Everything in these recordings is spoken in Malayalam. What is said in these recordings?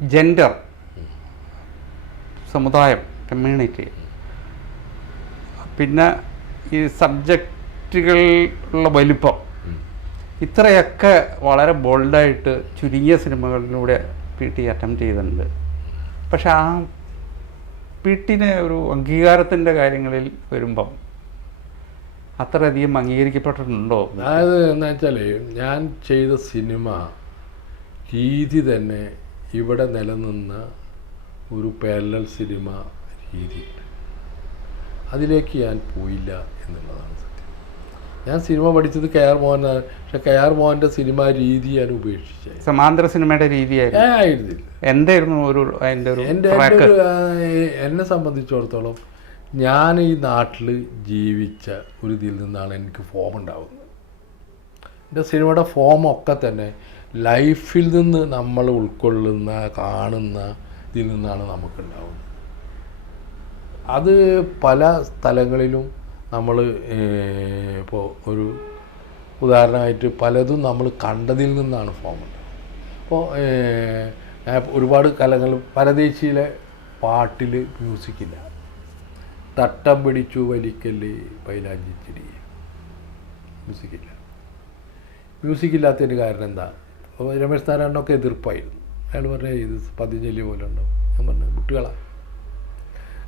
ജെൻഡർ സമുദായം കമ്മ്യൂണിറ്റി പിന്നെ ഈ സബ്ജക്റ്റുകളുള്ള വലിപ്പം. ഇത്രയൊക്കെ വളരെ ബോൾഡായിട്ട് ചുരുങ്ങിയ സിനിമകളിലൂടെ പി ടി അറ്റംപ്റ്റ് ചെയ്തിട്ടുണ്ട്. പക്ഷെ ആ പി ടിനെ ഒരു അംഗീകാരത്തിന്റെ കാര്യങ്ങളിൽ വരുമ്പം അത്രയധികം അംഗീകരിക്കപ്പെട്ടിട്ടുണ്ടോ? അതായത് എന്താ വെച്ചാൽ ഞാൻ ചെയ്ത സിനിമ രീതി തന്നെ ഇവിടെ നിലനിന്ന ഒരു പാരലൽ സിനിമ രീതി. അതിലേക്ക് ഞാൻ പോയില്ല എന്നുള്ളതാണ് സത്യം. ഞാൻ സിനിമ പഠിച്ചത് കെ ആർ മോഹനാണ് പക്ഷെ കെ ആർ മോഹന്റെ സിനിമ രീതി ഞാൻ ഉപേക്ഷിച്ചത് സമാന്തര സിനിമയുടെ രീതിയായിരുന്നു. ആയിരുന്നില്ല. എന്തായിരുന്നു ഒരു എന്റെ ഒരു എന്റെ എന്നെ സംബന്ധിച്ചിടത്തോളം ഞാൻ ഈ നാട്ടിൽ ജീവിച്ച ഒരു ഇതിൽ നിന്നാണ് എനിക്ക് ഫോം ഉണ്ടാകുന്നത് എന്റെ സിനിമയുടെ ഫോമൊക്കെ തന്നെ ലൈഫിൽ നിന്ന് നമ്മൾ ഉൾക്കൊള്ളുന്ന കാണുന്ന ഇതിൽ നിന്നാണ് നമുക്കുണ്ടാവുന്നത്. അത് പല സ്ഥലങ്ങളിലും നമ്മൾ ഇപ്പോൾ ഒരു ഉദാഹരണമായിട്ട് പലതും നമ്മൾ കണ്ടതിൽ നിന്നാണ് ഫോം അപ്പോൾ ഒരുപാട് കലങ്ങൾ പരദേശിയിലെ പാട്ടിൽ മ്യൂസിക്കില്ല തട്ടം പിടിച്ചു വലിക്കൽ പൈലാഞ്ചിച്ചിരി മ്യൂസിക്കില്ല മ്യൂസിക്കില്ലാത്തതിന് കാരണം എന്താ? അപ്പോൾ രമേശ് നാരായണനൊക്കെ എതിർപ്പായിരുന്നു. അയാൾ പറഞ്ഞ ഇത് പതിഞ്ഞല്ലി പോലെ ഉണ്ടാവും ഞാൻ പറഞ്ഞു കുട്ടികളാണ്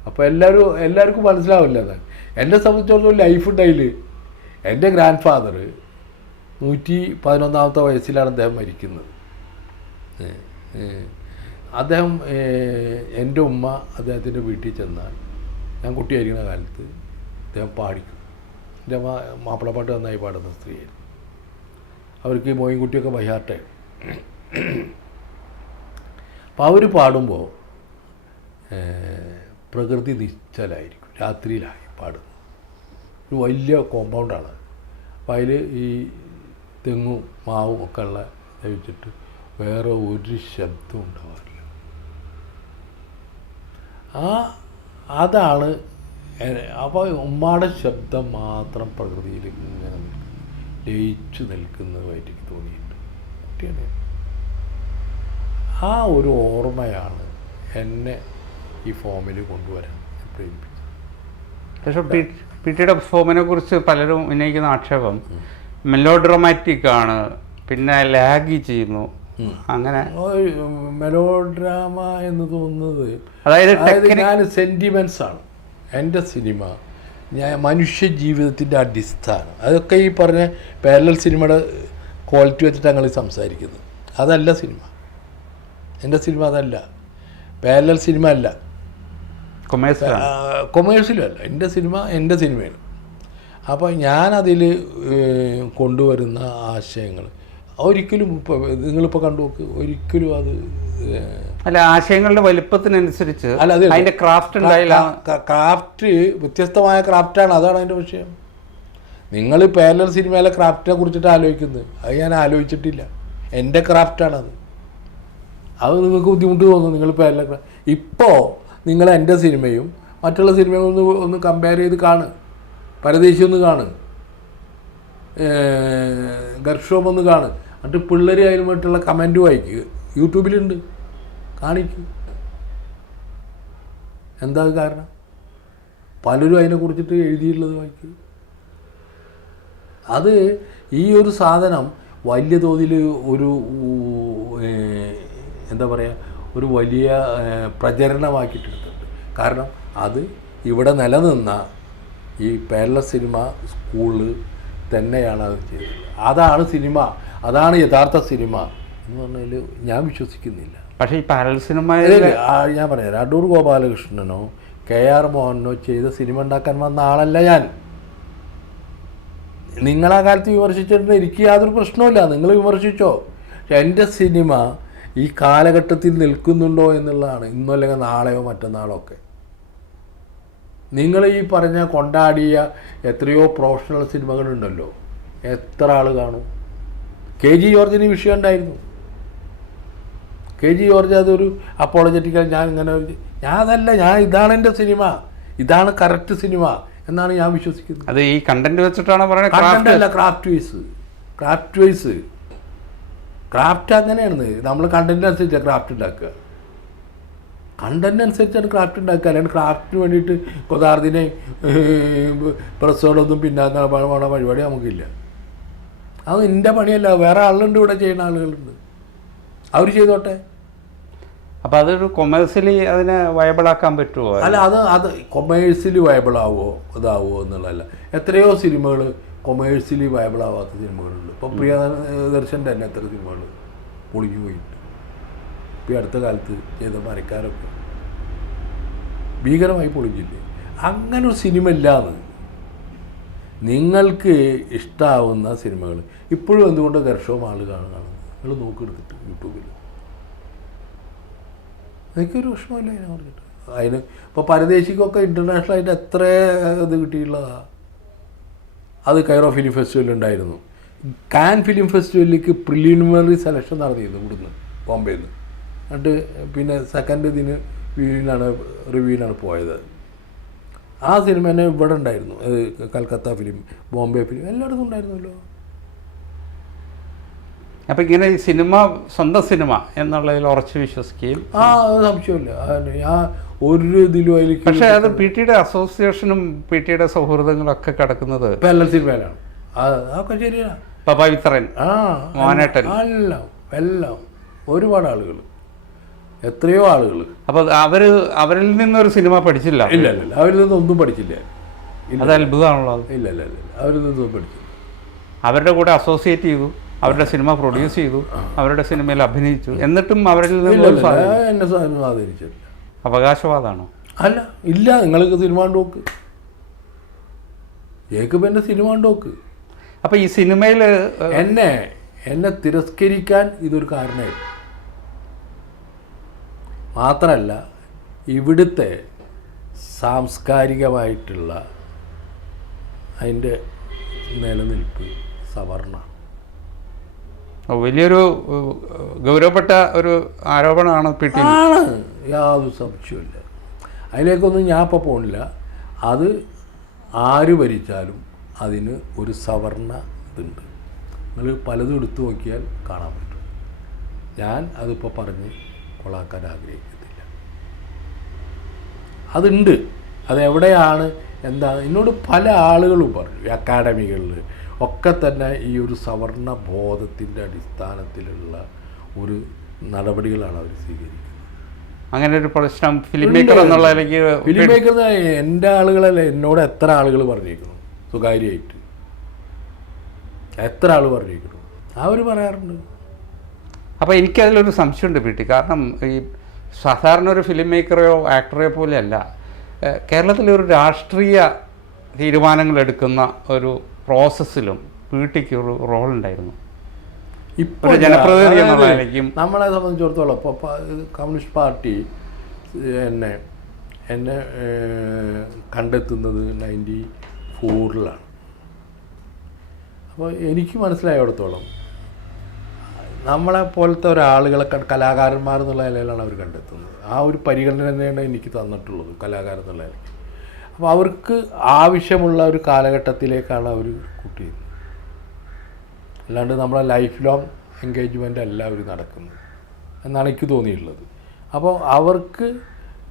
അപ്പോൾ എല്ലാവരും എല്ലാവർക്കും മനസ്സിലാവില്ല അത്. എന്നെ സംബന്ധിച്ചിടത്തോളം ലൈഫ് ഉണ്ടായില്ല? എന്റെ ഗ്രാൻഡ് ഫാദർ നൂറ്റി പതിനൊന്നാമത്തെ വയസ്സിലാണ് അദ്ദേഹം മരിക്കുന്നത്. അദ്ദേഹം എന്റെ ഉമ്മ അദ്ദേഹത്തിന്റെ വീട്ടിൽ ചെന്നാൽ ഞാൻ കുട്ടിയായിരിക്കുന്ന കാലത്ത് അദ്ദേഹം പാടിക്കും. എന്റെ മാപ്പിളപ്പാട്ട് നന്നായി പാടുന്ന സ്ത്രീയായിരുന്നു. അവർക്ക് ഈ മോയിൻകുട്ടിയൊക്കെ വയ്യാട്ടെ. അപ്പോൾ അവർ പാടുമ്പോൾ പ്രകൃതി നിശ്ചലായിരിക്കും. രാത്രിയിലായി പാടുന്നത്. ഒരു വലിയ കോമ്പൗണ്ടാണ്. അപ്പോൾ അതിൽ ഈ തെങ്ങും മാവും ഒക്കെ ഉള്ള വെച്ചിട്ട് വേറെ ഒരു ശബ്ദവും ഉണ്ടാവാറില്ല. ആ അതാണ് അപ്പോൾ ഉമ്മാടെ ശബ്ദം മാത്രം പ്രകൃതിയിൽ ഇങ്ങനെ ലയിച്ചു നിൽക്കുന്നതായിട്ട് എനിക്ക് തോന്നിയിട്ടുണ്ട്. കുട്ടിയാണ് ആ ഒരു ഓർമ്മയാണ് എന്നെ ഈ ഫോമിൽ കൊണ്ടുവരാൻ പ്രേരിപ്പിച്ചത്. പക്ഷേ പി ടിയുടെ ഫോമിനെ കുറിച്ച് പലരും ഉന്നയിക്കുന്ന ആക്ഷേപം മെലോ ഡ്രമാറ്റിക് ആണ്. പിന്നെ ലാഗി ചെയ്യുന്നു. അങ്ങനെ മെലോ ഡ്രാമ എന്ന് തോന്നുന്നത് അതായത് ഞാൻ സെന്റിമെന്റ്സ് ആണ്. എന്റെ സിനിമ മനുഷ്യ ജീവിതത്തിന്റെ അടിസ്ഥാനം. അതൊക്കെ ഈ പറഞ്ഞ പാരലൽ സിനിമയുടെ ക്വാളിറ്റി വെച്ചിട്ട് ഞങ്ങൾ സംസാരിക്കുന്നത്. അതല്ല സിനിമ എന്റെ സിനിമ അതല്ല. പാരലൽ സിനിമ അല്ല. കൊമേഴ്സ് കൊമേഴ്സ്യലും അല്ല. എന്റെ സിനിമ എന്റെ സിനിമയാണ് അപ്പോൾ ഞാനതിൽ കൊണ്ടുവരുന്ന ആശയങ്ങൾ ഒരിക്കലും ഇപ്പോൾ നിങ്ങളിപ്പോൾ കണ്ടു നോക്ക് ഒരിക്കലും അത് അല്ല ആശയങ്ങളുടെ വലിപ്പത്തിനനുസരിച്ച് അല്ല, അത് അതിന്റെ ക്രാഫ്റ്റ് ഉണ്ടായില്ല. ക്രാ- ക്രാഫ്റ്റ് വ്യത്യസ്തമായ ക്രാഫ്റ്റാണ് അതാണ് അതിന്റെ വിഷയം. നിങ്ങൾ പാരലൽ സിനിമയിലെ ക്രാഫ്റ്റിനെ കുറിച്ചിട്ട് ആലോചിക്കുന്നത്. അത് ഞാൻ ആലോചിച്ചിട്ടില്ല. എന്റെ ക്രാഫ്റ്റാണത് അത്. നിങ്ങൾക്ക് ബുദ്ധിമുട്ട് തോന്നുന്നു. നിങ്ങൾ പാരലൽ ഇപ്പോ ഇപ്പോൾ നിങ്ങൾ എന്റെ സിനിമയും മറ്റുള്ള സിനിമയും ഒന്ന് ഒന്ന് കമ്പയർ ചെയ്ത് കാണ്. പരദേശി ഒന്ന് കാണ്. ഗർഷോം ഒന്ന് കാണ്. എന്നിട്ട് പിള്ളേർ അതിനുമായിട്ടുള്ള കമന്റ് വായിക്കുക യൂട്യൂബിലുണ്ട്. കാണിക്കൂ. എന്താ കാരണം? പലരും അതിനെക്കുറിച്ചിട്ട് എഴുതിയിട്ടുള്ളത് വായിക്കും. അത് ഈ ഒരു സാധനം വലിയ തോതിൽ ഒരു എന്താ പറയുക ഒരു വലിയ പ്രചരണമാക്കിയിട്ടെടുത്തിട്ടുണ്ട്. കാരണം അത് ഇവിടെ നിലനിന്ന ഈ പേരള സിനിമ സ്കൂളിൽ തന്നെയാണ് അത് ചെയ്തത് അതാണ് സിനിമ. അതാണ് യഥാർത്ഥ സിനിമ എന്ന് പറഞ്ഞാൽ ഞാൻ വിശ്വസിക്കുന്നില്ല. പക്ഷെ ഈ പാരൽ സിനിമ ഞാൻ പറയാം. അടൂർ ഗോപാലകൃഷ്ണനോ കെ ആർ മോഹനോ ചെയ്ത സിനിമ ഉണ്ടാക്കാൻ വന്ന ആളല്ല ഞാൻ. നിങ്ങൾ ആ കാലത്ത് വിമർശിച്ചിട്ടുണ്ട് എനിക്ക് യാതൊരു പ്രശ്നവുമില്ല. നിങ്ങൾ വിമർശിച്ചോ? എന്റെ സിനിമ ഈ കാലഘട്ടത്തിൽ നിൽക്കുന്നുണ്ടോ എന്നുള്ളതാണ്. ഇന്നോ അല്ലെങ്കിൽ നാളെയോ മറ്റന്നാളോ ഒക്കെ നിങ്ങൾ ഈ പറഞ്ഞ കൊണ്ടാടിയ എത്രയോ പ്രൊഫഷണൽ സിനിമകളുണ്ടല്ലോ. എത്ര ആൾ കാണും? കെ ജി ജോർജിന് വിഷയം ഉണ്ടായിരുന്നു. കെ ജി ജോർജ് അതൊരു അപ്പോളജറ്റിക്കൽ ഞാൻ ഇങ്ങനെ ഞാൻ അതല്ല ഞാൻ ഇതാണ് എന്റെ സിനിമ. ഇതാണ് കറക്റ്റ് സിനിമ എന്നാണ് ഞാൻ വിശ്വസിക്കുന്നത്. അത് ഈ കണ്ടന്റ് വെച്ചിട്ടാണ് പറയുന്നത്? കണ്ടന്റ് ക്രാഫ്റ്റ് അല്ല craft wise craft wise craft അങ്ങനെയാണ്. നമ്മൾ കണ്ടന്റ് അനുസരിച്ച് ക്രാഫ്റ്റ് ഉണ്ടാക്കുക. കണ്ടന്റ് അനുസരിച്ചാണ് ക്രാഫ്റ്റ് ഉണ്ടാക്കുക. അല്ലെങ്കിൽ ക്രാഫ്റ്റിന് വേണ്ടിയിട്ട് കൊതാർദിനെ പ്രസോടൊന്നും പിന്നാന്ന പോണ പരിപാടി നമുക്കില്ല. അത് എന്റെ പണിയല്ല. വേറെ ആളുണ്ട് ഇവിടെ ചെയ്യുന്ന ആളുകളുണ്ട്. അവർ ചെയ്തോട്ടെ? അപ്പൊ അതൊരു കൊമേഴ്സ്യലി അതിനെ വയബിളാക്കാൻ പറ്റുമോ അല്ല അത് അത് കൊമേഴ്സ്യലി വയബിൾ ആവുമോ ഇതാവോ എന്നുള്ളതല്ല. എത്രയോ സിനിമകൾ കൊമേഴ്സ്യലി വയബിൾ ആവാത്ത സിനിമകളുണ്ട്. ഇപ്പോൾ പ്രിയ ദർശന്റെ തന്നെ എത്ര സിനിമകൾ പൊളിഞ്ഞു പോയിട്ട്. ഇപ്പോൾ ഈ അടുത്ത കാലത്ത് ചെയ്ത മരക്കാരൊക്കെ ഭീകരമായി പൊളിഞ്ഞില്ലേ? അങ്ങനെ ഒരു സിനിമ ഇല്ലാന്ന് നിങ്ങൾക്ക് ഇഷ്ടാവുന്ന സിനിമകൾ ഇപ്പോഴും എന്തുകൊണ്ട് ആൾ കാണുകയാണ് നിങ്ങൾ നോക്കിയെടുത്തിട്ട് യൂട്യൂബിൽ എനിക്കൊരു വിഷമമില്ല അതിനെ പറഞ്ഞിട്ട് അതിന് ഇപ്പോൾ പരദേശിക്കൊക്കെ ഇന്റർനാഷണൽ ആയിട്ട് എത്ര ഇത് കിട്ടിയിട്ടുള്ളതാണ് അത് കൈറോ ഫിലിം ഫെസ്റ്റിവലുണ്ടായിരുന്നു കാൻ ഫിലിം ഫെസ്റ്റിവലിലേക്ക് പ്രിലിമിനറി സെലക്ഷൻ നടത്തിയിരുന്നു ഇവിടുന്ന് ബോംബെയിൽ നിന്ന് എന്നിട്ട് പിന്നെ സെക്കൻഡ് ഇതിന് വ്യൂവിനാണ് റിവ്യൂവിനാണ് പോയത്. ആ സിനിമ തന്നെ ഇവിടെ ഉണ്ടായിരുന്നു. കൽക്കത്ത ഫിലിം ബോംബെ ഫിലിം എല്ലായിടത്തും ഉണ്ടായിരുന്നല്ലോ. അപ്പൊ ഇങ്ങനെ ഈ സിനിമ സ്വന്തം സിനിമ എന്നുള്ളതിൽ ഉറച്ചു വിശ്വസിക്കുകയും ആ സംശയമില്ല. ഞാൻ ഒരു ഇതിലും അതിൽ പക്ഷെ അത് പി ടിയുടെ അസോസിയേഷനും പി ടിയുടെ സൗഹൃദങ്ങളൊക്കെ കിടക്കുന്നത് ഇപ്പം എല്ലാ സിനിമയിലാണ് അതൊക്കെ ശരിയാണ്. പവിത്രൻ ആ മോനേട്ടൻ. എല്ലാം എല്ലാം ഒരുപാട് ആളുകൾ. എത്രയോ ആളുകൾ. അപ്പൊ അവർ അവരിൽ നിന്നൊരു സിനിമ പഠിച്ചില്ല? ഇല്ല ഇല്ല അവരിൽ നിന്ന് ഒന്നും പഠിച്ചില്ല. അത് അത്ഭുതമാണല്ലോ അത്. ഇല്ല ഇല്ല ഇല്ല. ഇല്ല. അവരിൽ നിന്നൊന്നും പഠിച്ചില്ല. അവരുടെ കൂടെ അസോസിയേറ്റ് ചെയ്തു. അവരുടെ സിനിമ പ്രൊഡ്യൂസ് ചെയ്തു അവരുടെ സിനിമയിൽ അഭിനയിച്ചു. എന്നിട്ടും അവരിൽ നിന്ന്. എന്നെ സ്വാധീനിച്ചില്ല അവകാശവാദമാണോ അല്ല ഇല്ല നിങ്ങൾക്ക് സിനിമ ഉണ്ടോക്ക് നോക്ക്. ജേക്കബ് എന്റെ സിനിമ ഉണ്ടോക്ക് നോക്ക്. അപ്പൊ ഈ സിനിമയിൽ എന്നെ എന്നെ തിരസ്കരിക്കാൻ ഇതൊരു കാരണമായി. മാത്രമല്ല ഇവിടുത്തെ സാംസ്കാരികമായിട്ടുള്ള അതിന്റെ നിലനിൽപ്പ് സവർണ വലിയൊരു ഗൗരവപ്പെട്ട ഒരു ആരോപണമാണ് പി ടി ആണ്. യാതൊരു സംശയമില്ല അതിലേക്കൊന്നും ഞാൻ ഇപ്പോൾ പോണില്ല. അത് ആര് ഭരിച്ചാലും അതിന് ഒരു സവർണ ഇതുണ്ട്. നിങ്ങൾ പലതും എടുത്തു നോക്കിയാൽ കാണാൻ പറ്റും. ഞാൻ അതിപ്പോൾ പറഞ്ഞ് കൊളാക്കാൻ ആഗ്രഹിക്കുന്നില്ല അതുണ്ട്. അതെവിടെയാണ്? എന്താ എന്നോട് പല ആളുകളും പറഞ്ഞു. അക്കാഡമികളിൽ ഒക്കെ തന്നെ ഈ ഒരു സവർണ ബോധത്തിന്റെ അടിസ്ഥാനത്തിലുള്ള ഒരു നടപടികളാണ് അവർ സ്വീകരിക്കുന്നത്. അങ്ങനെ ഒരു പ്രശ്നം ഫിലിം മേക്കർ എന്നുള്ള ഫിലിം മേക്കർ എന്റെ ആളുകളല്ല എന്നോട് എത്ര ആളുകൾ പറഞ്ഞിരിക്കുന്നു സ്വകാര്യമായിട്ട്. എത്ര ആൾ പറഞ്ഞേക്കുന്നു? അവർ പറയാറുണ്ട്. അപ്പോൾ എനിക്കതിലൊരു സംശയമുണ്ട് വീട്ടിൽ. കാരണം ഈ സാധാരണ ഒരു ഫിലിം മേക്കറെയോ ആക്ടറെയോ പോലെയല്ല കേരളത്തിലൊരു കേരളത്തിലെ ഒരു രാഷ്ട്രീയ തീരുമാനങ്ങൾ എടുക്കുന്ന ഒരു പ്രോസസ്സിലും പി ടിക്ക് ഒരു റോൾ ഉണ്ടായിരുന്നു ഇപ്പോൾ ജനപ്രതിനിധി നമ്മളെ സംബന്ധിച്ചിടത്തോളം ഇപ്പോൾ കമ്മ്യൂണിസ്റ്റ് പാർട്ടി എന്നെ എന്നെ കണ്ടെത്തുന്നത് നയന്റി ഫോറിലാണ് അപ്പോൾ എനിക്ക് മനസ്സിലായിടത്തോളം നമ്മളെ പോലത്തെ ഒരാളുകളെ കലാകാരന്മാർ എന്നുള്ള നിലയിലാണ് അവർ കണ്ടെത്തുന്നത്. ആ ഒരു പരിഗണന തന്നെയാണ് എനിക്ക് തന്നിട്ടുള്ളത് കലാകാരൻ എന്നുള്ള നിലയ്ക്ക്. അപ്പോൾ അവർക്ക് ആവശ്യമുള്ള ഒരു കാലഘട്ടത്തിലേക്കാണ് അവർ കുട്ടി അല്ലാണ്ട് നമ്മളെ ലൈഫ് ലോങ് എൻഗേജ്മെന്റ് അല്ല അവർ നടക്കുന്നത്. എന്നാണ് എനിക്ക് തോന്നിയിട്ടുള്ളത്. അപ്പോൾ അവർക്ക്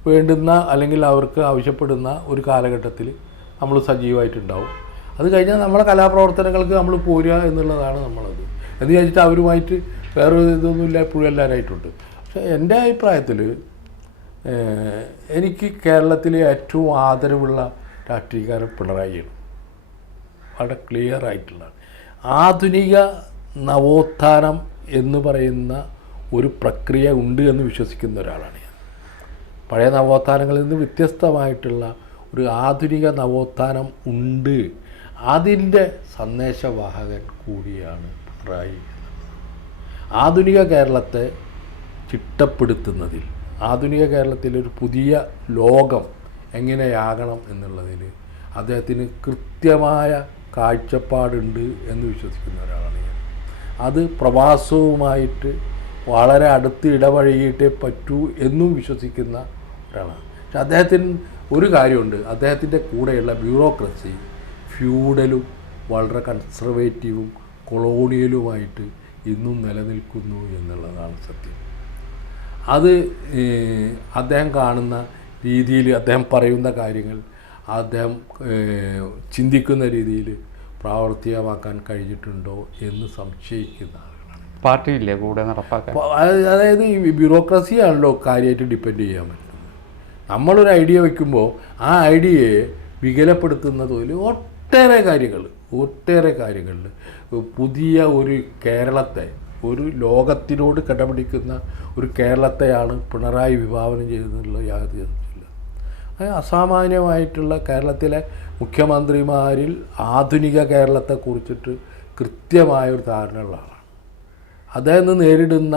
വേണ്ടുന്ന അല്ലെങ്കിൽ അവർക്ക് ആവശ്യപ്പെടുന്ന ഒരു കാലഘട്ടത്തിൽ നമ്മൾ സജീവമായിട്ടുണ്ടാവും. അത് കഴിഞ്ഞാൽ നമ്മളെ കലാപ്രവർത്തനങ്ങൾക്ക് നമ്മൾ പോരുക എന്നുള്ളതാണ് നമ്മളത്. എന്ന് വിചാരിച്ചിട്ട് അവരുമായിട്ട് വേറെ ഇതൊന്നുമില്ല എപ്പോഴും എല്ലാവരായിട്ടുണ്ട്. പക്ഷേ എന്റെ അഭിപ്രായത്തിൽ എനിക്ക് കേരളത്തിലെ ഏറ്റവും ആദരവുള്ള രാഷ്ട്രീയക്കാരൻ പിണറായിയാണ് വളരെ ക്ലിയർ ആയിട്ടുള്ള ആധുനിക നവോത്ഥാനം എന്ന് പറയുന്ന ഒരു പ്രക്രിയ ഉണ്ട് എന്ന് വിശ്വസിക്കുന്ന ഒരാളാണ് ഞാൻ. പഴയ നവോത്ഥാനങ്ങളിൽ നിന്ന് വ്യത്യസ്തമായിട്ടുള്ള ഒരു ആധുനിക നവോത്ഥാനം ഉണ്ട്. അതിന്റെ സന്ദേശവാഹകൻ കൂടിയാണ് പിണറായി ആധുനിക കേരളത്തെ ചിട്ടപ്പെടുത്തുന്നതിൽ ആധുനിക കേരളത്തിലൊരു പുതിയ ലോകം എങ്ങനെയാകണം എന്നുള്ളതിൽ അദ്ദേഹത്തിന് കൃത്യമായ കാഴ്ചപ്പാടുണ്ട് എന്ന് വിശ്വസിക്കുന്ന ഒരാളാണ് ഞാൻ. അത് പ്രവാസവുമായിട്ട് വളരെ അടുത്ത് ഇടപഴകിയിട്ടേ പറ്റൂ എന്നും വിശ്വസിക്കുന്ന ഒരാളാണ്. പക്ഷെ അദ്ദേഹത്തിന് ഒരു കാര്യമുണ്ട്. അദ്ദേഹത്തിന്റെ കൂടെയുള്ള ബ്യൂറോക്രസി ഫ്യൂഡലും വളരെ കൺസർവേറ്റീവും കൊളോണിയലുമായിട്ട് ഇന്നും നിലനിൽക്കുന്നു എന്നുള്ളതാണ് സത്യം. അത് അദ്ദേഹം കാണുന്ന രീതിയിൽ അദ്ദേഹം പറയുന്ന കാര്യങ്ങൾ അദ്ദേഹം ചിന്തിക്കുന്ന രീതിയിൽ പ്രാവർത്തികമാക്കാൻ കഴിഞ്ഞിട്ടുണ്ടോ എന്ന് സംശയിക്കുന്ന ആളുകളാണ്. പാർട്ടിയില്ലേ കൂടെ നടപ്പാക്കാൻ? അതായത് ഈ ബ്യൂറോക്രസിയാണല്ലോ കാര്യമായിട്ട് ഡിപ്പെൻഡ് ചെയ്യാൻ പറ്റുന്നത്. നമ്മളൊരു ഐഡിയ വയ്ക്കുമ്പോൾ ആ ഐഡിയയെ വികലപ്പെടുത്തുന്നതിൽ ഒട്ടേറെ കാര്യങ്ങൾ ഒട്ടേറെ കാര്യങ്ങളിൽ പുതിയ ഒരു കേരളത്തെ ഒരു ലോകത്തിനോട് കിടപിടിക്കുന്ന ഒരു കേരളത്തെയാണ് പിണറായി വിഭാവനം ചെയ്യുന്നതിനുള്ള യാതൊരു അസാമാന്യമായിട്ടുള്ള കേരളത്തിലെ മുഖ്യമന്ത്രിമാരിൽ ആധുനിക കേരളത്തെ കുറിച്ചിട്ട് കൃത്യമായൊരു ധാരണയുള്ള ആളാണ്. അദ്ദേഹം നേരിടുന്ന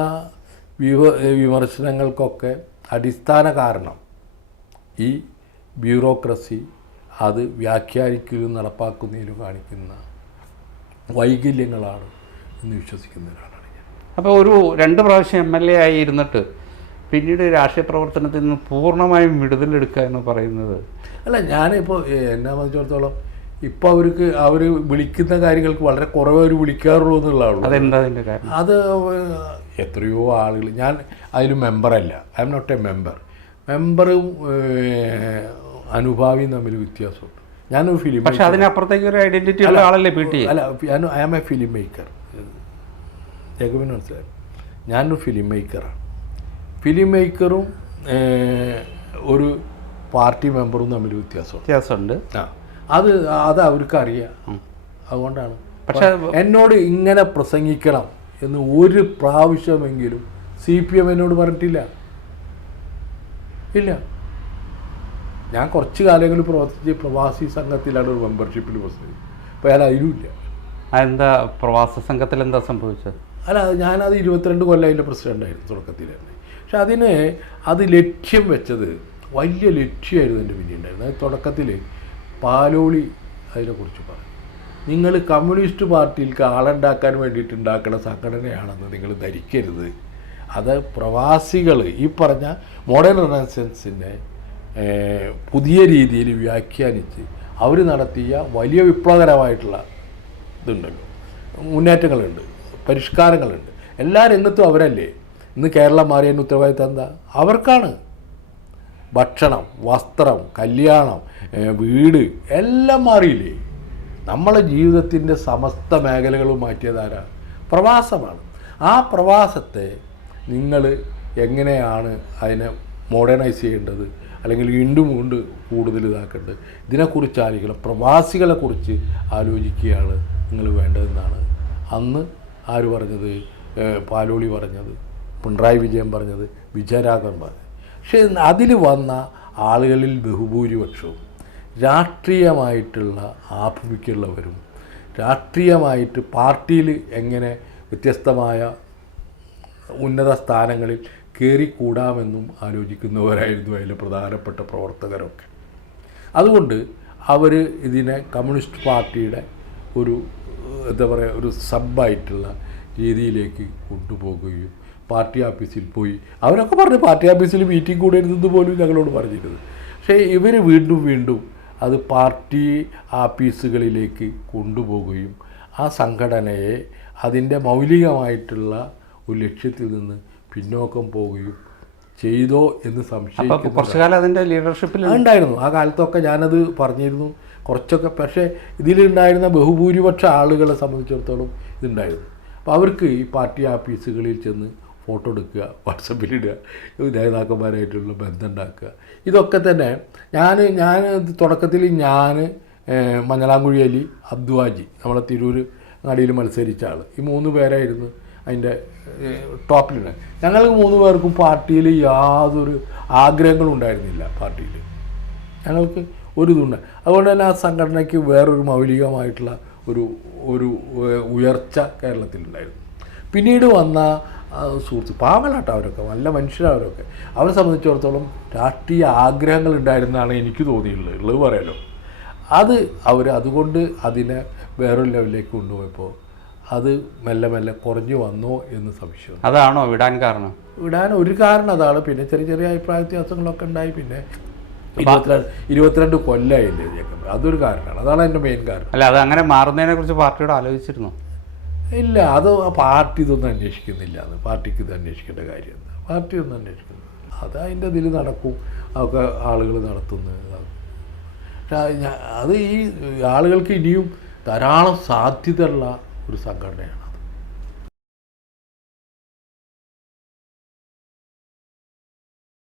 വിവ വിമർശനങ്ങൾക്കൊക്കെ അടിസ്ഥാന കാരണം ഈ ബ്യൂറോക്രസി അത് വ്യാഖ്യാനിക്കുകയും നടപ്പാക്കുന്നതിലും കാണിക്കുന്ന വൈകല്യങ്ങളാണ് എന്ന് വിശ്വസിക്കുന്ന അപ്പോൾ ഒരു രണ്ട് പ്രാവശ്യം എം എൽ എ ആയി ഇരുന്നിട്ട് പിന്നീട് രാഷ്ട്രീയ പ്രവർത്തനത്തിൽ നിന്ന് പൂർണമായും വിടുതലെടുക്കുക എന്ന് പറയുന്നത് അല്ല ഞാനിപ്പോൾ എന്നെ സംബന്ധിച്ചിടത്തോളം ഇപ്പോൾ അവർക്ക് അവർ വിളിക്കുന്ന കാര്യങ്ങൾക്ക് വളരെ കുറവ് അവർ വിളിക്കാറുള്ളൂ എന്നുള്ളതാണ്. അതെന്താ അതിന്റെ കാര്യം അത് എത്രയോ ആളുകൾ ഞാൻ അതിൽ മെമ്പറല്ല. I'm not a member. മെമ്പറും അനുഭാവിയും തമ്മിൽ വ്യത്യാസമുണ്ട്. ഞാനൊരു ഫിലിം പക്ഷേ അതിനപ്പുറത്തേക്ക് ഒരു ഐഡന്റിറ്റി ഉള്ള ആളല്ലേ പി ടി അല്ല ഞാൻ I am a film maker ജഗവിന് മനസ്സിലായി. ഞാനൊരു ഫിലിം മേക്കറാണ് ഫിലിം മേക്കറും ഒരു പാർട്ടി മെമ്പറും തമ്മിൽ വ്യത്യാസം വ്യത്യാസമുണ്ട്. ആ അത് അത് അവർക്ക് അറിയാം. അതുകൊണ്ടാണ്. പക്ഷെ എന്നോട് ഇങ്ങനെ പ്രസംഗിക്കണം എന്ന് ഒരു പ്രാവശ്യമെങ്കിലും സി പി എം എന്നോട് പറഞ്ഞിട്ടില്ല. ഇല്ല. ഞാൻ കുറച്ച് കാലങ്ങൾ പ്രവർത്തിച്ച് പ്രവാസി സംഘത്തിലാണ് ഒരു മെമ്പർഷിപ്പിൽ പ്രസംഗിച്ചത്. അപ്പോൾ അതിലും ഇല്ല എന്താ പ്രവാസ സംഘത്തിൽ എന്താ സംഭവിച്ചത്? അല്ല ഞാനത് ഇരുപത്തിരണ്ട് കൊല്ലം പ്രസിഡന്റായിരുന്നു തുടക്കത്തിൽ തന്നെ. പക്ഷെ അതിന് അത് ലക്ഷ്യം വെച്ചത് വലിയ ലക്ഷ്യമായിരുന്നു എന്റെ പിന്നിൽ ഉണ്ടായിരുന്നത്. അത് തുടക്കത്തിൽ പാലോളി അതിനെക്കുറിച്ച് പറഞ്ഞു. നിങ്ങൾ കമ്മ്യൂണിസ്റ്റ് പാർട്ടിയിലേക്ക് ആളുണ്ടാക്കാൻ വേണ്ടിയിട്ട് ഉണ്ടാക്കുന്ന സംഘടനയാണെന്ന് നിങ്ങൾ ധരിക്കരുത്. അത് പ്രവാസികൾ ഈ പറഞ്ഞ മോഡേൺ റിനസൻസിന്റെ പുതിയ രീതിയിൽ വ്യാഖ്യാനിച്ച് അവർ നടത്തിയ വലിയ വിപ്ലവകരമായിട്ടുള്ള ഇതുണ്ടല്ലോ മുന്നേറ്റങ്ങളുണ്ട്. പരിഷ്കാരങ്ങളുണ്ട്. എല്ലാ രംഗത്തും അവരല്ലേ? ഇന്ന് കേരളം മാറിയതിന്റെ ഉത്തരവാദിത്തം എന്താ? അവർക്കാണ്. ഭക്ഷണം വസ്ത്രം കല്യാണം വീട് എല്ലാം മാറിയില്ലേ? നമ്മളെ ജീവിതത്തിന്റെ സമസ്ത മേഖലകളും മാറ്റിയതാരാണ് പ്രവാസമാണ്. ആ പ്രവാസത്തെ നിങ്ങൾ എങ്ങനെയാണ് അതിനെ മോഡേണൈസ് ചെയ്യേണ്ടത്? അല്ലെങ്കിൽ വീണ്ടും കൊണ്ട് കൂടുതൽ ഇതാക്കേണ്ടത്? ഇതിനെക്കുറിച്ച് ആലോചിക്കണം പ്രവാസികളെക്കുറിച്ച് ആലോചിക്കുകയാണ് നിങ്ങൾ വേണ്ടതെന്നാണ്. അന്ന് ആര് പറഞ്ഞത്? പാലോളി പറഞ്ഞത്. പിണറായി വിജയൻ പറഞ്ഞത്. വിജയരാഘവൻ പറഞ്ഞത്. പക്ഷേ അതിൽ വന്ന ആളുകളിൽ ബഹുഭൂരിപക്ഷവും രാഷ്ട്രീയമായിട്ടുള്ള ആഭിമുഖ്യമുള്ളവരും രാഷ്ട്രീയമായിട്ട് പാർട്ടിയിൽ എങ്ങനെ വ്യത്യസ്തമായ ഉന്നത സ്ഥാനങ്ങളിൽ കയറിക്കൂടാമെന്നും ആലോചിക്കുന്നവരായിരുന്നു അതിലെ പ്രധാനപ്പെട്ട പ്രവർത്തകരൊക്കെ. അതുകൊണ്ട് അവർ ഇതിനെ കമ്മ്യൂണിസ്റ്റ് പാർട്ടിയുടെ ഒരു എന്താ പറയുക ഒരു സബായിട്ടുള്ള രീതിയിലേക്ക് കൊണ്ടുപോകുകയും പാർട്ടി ഓഫീസിൽ പോയി. അവരൊക്കെ പറഞ്ഞു പാർട്ടി ഓഫീസിൽ മീറ്റിംഗ് കൂടരുതെന്ന് പോലും ഞങ്ങളോട് പറഞ്ഞിരുന്നത് പക്ഷേ ഇവർ വീണ്ടും വീണ്ടും അത് പാർട്ടി ആഫീസുകളിലേക്ക് കൊണ്ടുപോകുകയും ആ സംഘടനയെ അതിന്റെ മൗലികമായിട്ടുള്ള ഒരു ലക്ഷ്യത്തിൽ നിന്ന് പിന്നോക്കം പോവുകയും ചെയ്തോ എന്ന് സംശയം കുറച്ചുകാലം കുറച്ചു കാലം അതിന്റെ ലീഡർഷിപ്പിൽ ഉണ്ടായിരുന്നു. ആ കാലത്തൊക്കെ ഞാനത് പറഞ്ഞിരുന്നു. കുറച്ചൊക്കെ പക്ഷേ ഇതിലുണ്ടായിരുന്ന ബഹുഭൂരിപക്ഷ ആളുകളെ സംബന്ധിച്ചിടത്തോളം ഇതുണ്ടായിരുന്നു. അപ്പോൾ അവർക്ക് ഈ പാർട്ടി ഓഫീസുകളിൽ ചെന്ന് ഫോട്ടോ എടുക്കുക വാട്സപ്പിലിടുക നേതാക്കന്മാരായിട്ടുള്ള ബന്ധം ഉണ്ടാക്കുക. ഇതൊക്കെ തന്നെ ഞാൻ ഞാൻ തുടക്കത്തിൽ ഞാൻ മഞ്ഞളാംകുഴി അലി അബ്ദുവാജി നമ്മളെ തിരൂർ നടിയിൽ മത്സരിച്ച ആൾ. ഈ മൂന്ന് പേരായിരുന്നു അതിന്റെ ടോപ്പിലുണ്ട് ഞങ്ങൾക്ക് മൂന്ന് പേർക്കും പാർട്ടിയിൽ യാതൊരു ആഗ്രഹങ്ങളും ഉണ്ടായിരുന്നില്ല പാർട്ടിയിൽ. ഞങ്ങൾക്ക് ഒരു ഇതുണ്ട്. അതുകൊണ്ട് തന്നെ ആ സംഘടനയ്ക്ക് വേറൊരു മൗലികമായിട്ടുള്ള ഒരു ഒരു ഉയർച്ച കേരളത്തിലുണ്ടായിരുന്നു. പിന്നീട് വന്ന സുഹൃത്ത് പാവങ്ങളാട്ടോ അവരൊക്കെ നല്ല മനുഷ്യരവരൊക്കെ അവരെ സംബന്ധിച്ചിടത്തോളം രാഷ്ട്രീയ ആഗ്രഹങ്ങൾ ഉണ്ടായിരുന്നാണ് എനിക്ക് തോന്നിയിട്ടുള്ളത്. ഉള്ളത് പറയാലോ. അത് അവർ അതുകൊണ്ട് അതിനെ വേറൊരു ലെവലിലേക്ക് കൊണ്ടുപോയപ്പോൾ അത് മെല്ലെ മെല്ലെ കുറഞ്ഞു വന്നോ എന്ന് സംശയം അതാണോ വിടാൻ കാരണം? വിടാൻ ഒരു കാരണം അതാണ്. പിന്നെ ചെറിയ ചെറിയ അഭിപ്രായ വ്യത്യാസങ്ങളൊക്കെ ഉണ്ടായി. പിന്നെ ഇരുപത്തിരണ്ട് ഇരുപത്തിരണ്ട് കൊല്ലമായില്ലേ ജേക്കബ് അതൊരു കാരണമാണ്. അതാണ് എന്റെ മെയിൻ കാരണം. അല്ല അത് അങ്ങനെ മാറുന്നതിനെ കുറിച്ച് പാർട്ടിയോട് ആലോചിച്ചിരുന്നു? ഇല്ല അത് പാർട്ടി ഇതൊന്നും അന്വേഷിക്കുന്നില്ല. അത് പാർട്ടിക്ക് ഇത് അന്വേഷിക്കേണ്ട കാര്യമാണ് പാർട്ടി ഒന്നും അന്വേഷിക്കുന്നു അത് അതിന്റെ ഇതിൽ നടക്കും. അതൊക്കെ ആളുകൾ നടത്തുന്നത്. പക്ഷെ അത് ഈ ആളുകൾക്ക് ഇനിയും ധാരാളം സാധ്യതയുള്ള ഒരു സംഘടനയാണ്.